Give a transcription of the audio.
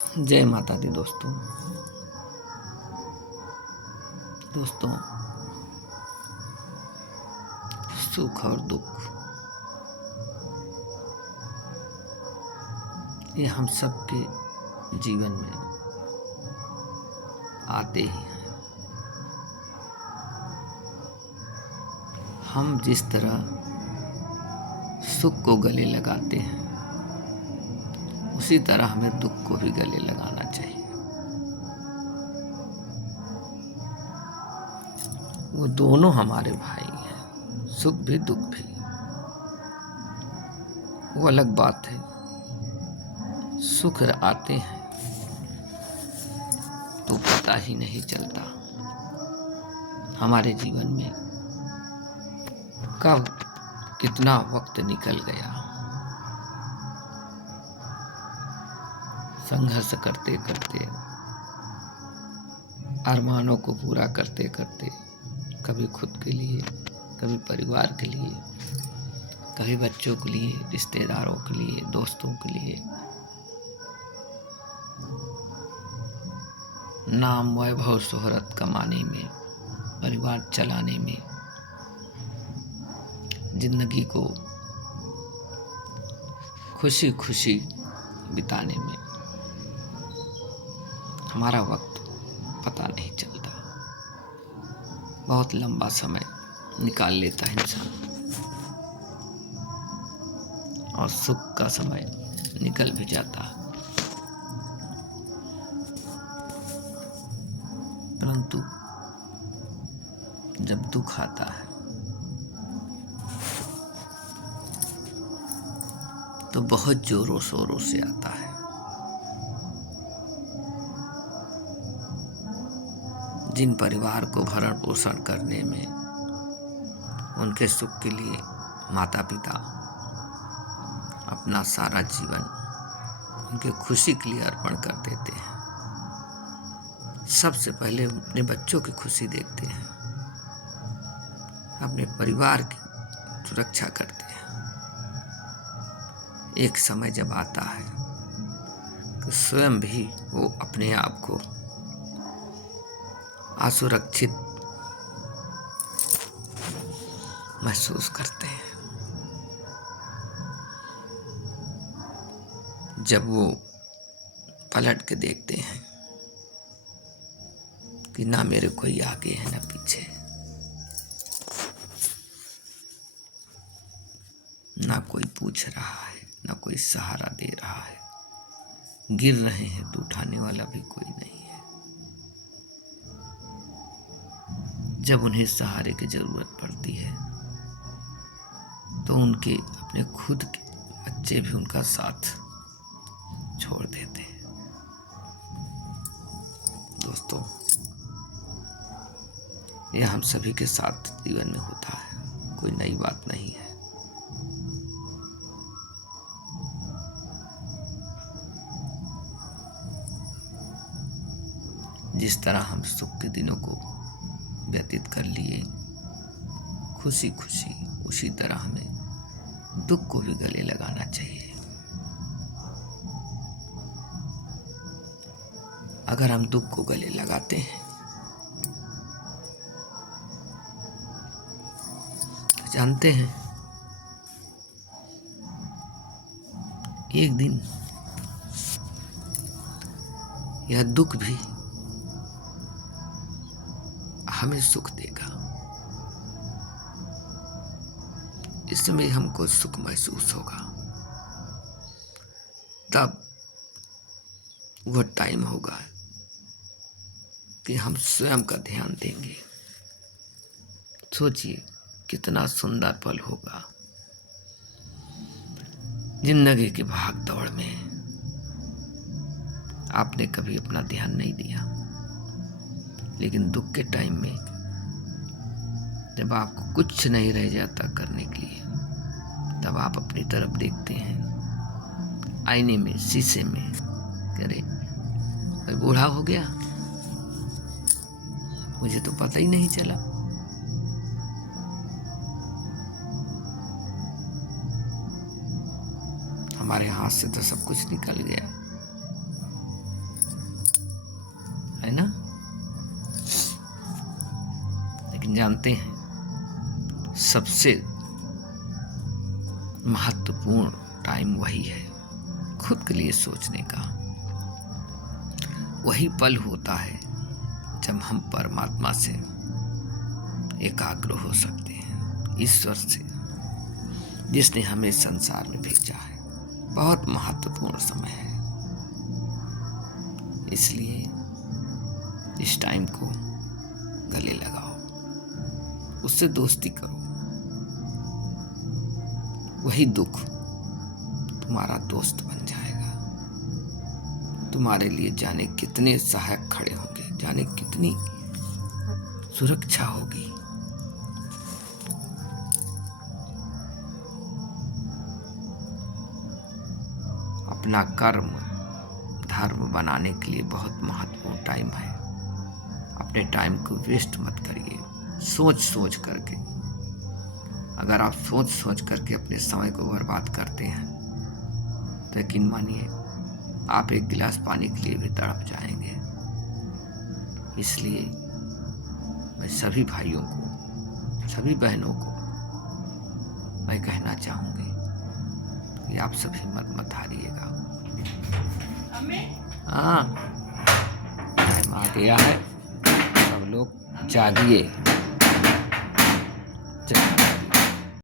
जय माता दी दोस्तों। सुख और दुख ये हम सबके जीवन में आते ही हैं। हम जिस तरह सुख को गले लगाते हैं उसी तरह हमें दुख को भी गले लगाना चाहिए। वो दोनों हमारे भाई हैं, सुख भी दुख भी। वो अलग बात है, सुख आते हैं तो पता ही नहीं चलता हमारे जीवन में कब कितना वक्त निकल गया। संघर्ष करते करते, अरमानों को पूरा करते करते, कभी खुद के लिए, कभी परिवार के लिए, कभी बच्चों के लिए, रिश्तेदारों के लिए, दोस्तों के लिए, नाम वैभव शोहरत कमाने में, परिवार चलाने में, जिंदगी को खुशी खुशी बिताने में हमारा वक्त पता नहीं चलता। बहुत लंबा समय निकाल लेता है इंसान और सुख का समय निकल भी जाता है। परंतु जब दुख आता है तो बहुत जोरों शोरों से आता है। जिन परिवार को भरण पोषण करने में, उनके सुख के लिए माता पिता अपना सारा जीवन उनके खुशी के लिए अर्पण कर देते हैं। सबसे पहले अपने बच्चों की खुशी देखते हैं, अपने परिवार की सुरक्षा करते हैं। एक समय जब आता है कि स्वयं भी वो अपने आप को असुरक्षित महसूस करते हैं। जब वो पलट के देखते हैं कि ना मेरे कोई आगे है ना पीछे, ना कोई पूछ रहा है, ना कोई सहारा दे रहा है, गिर रहे हैं तो उठाने वाला भी कोई नहीं है। जब उन्हें सहारे की जरूरत पड़ती है तो उनके अपने खुद के बच्चे भी उनका साथ छोड़ देते हैं। दोस्तों, यह हम सभी के साथ जीवन में होता है, कोई नई बात नहीं है। जिस तरह हम सुख के दिनों को व्यतीत कर लिए खुशी खुशी, उसी तरह हमें दुख को भी गले लगाना चाहिए। अगर हम दुख को गले लगाते हैं तो जानते हैं एक दिन यह दुख भी हमें सुख देगा। इस समय हमको सुख महसूस होगा, तब वह टाइम होगा कि हम स्वयं का ध्यान देंगे। सोचिए कितना सुंदर पल होगा। जिंदगी की भाग दौड़ में आपने कभी अपना ध्यान नहीं दिया, लेकिन दुख के टाइम में जब आपको कुछ नहीं रह जाता करने के लिए, तब आप अपनी तरफ देखते हैं आईने में, शीशे में, अरे मैं बूढ़ा हो गया, मुझे तो पता ही नहीं चला। हमारे हाथ से तो सब कुछ निकल गया। है ना। लेकिन जानते हैं सबसे महत्वपूर्ण टाइम वही है खुद के लिए सोचने का। वही पल होता है जब हम परमात्मा से एकाग्र हो सकते हैं, ईश्वर से जिसने हमें संसार में भेजा है। बहुत महत्वपूर्ण समय है, इसलिए इस टाइम को गले लगाओ, उससे दोस्ती करो। वही दुख तुम्हारा दोस्त बन जाएगा। तुम्हारे लिए जाने कितने सहायक खड़े होंगे, जाने कितनी सुरक्षा होगी। अपना कर्म धर्म बनाने के लिए बहुत महत्वपूर्ण टाइम है। अपने टाइम को वेस्ट मत करिए सोच सोच करके। अगर आप सोच सोच करके अपने समय को बर्बाद करते हैं तो यकीन मानिए आप एक गिलास पानी के लिए भी तड़प जाएंगे। इसलिए मैं सभी भाइयों को, सभी बहनों को मैं कहना चाहूँगी कि आप सब हिम्मत मत हारिएगा। हाँ, टाइम आ गया है, सब लोग जागिए।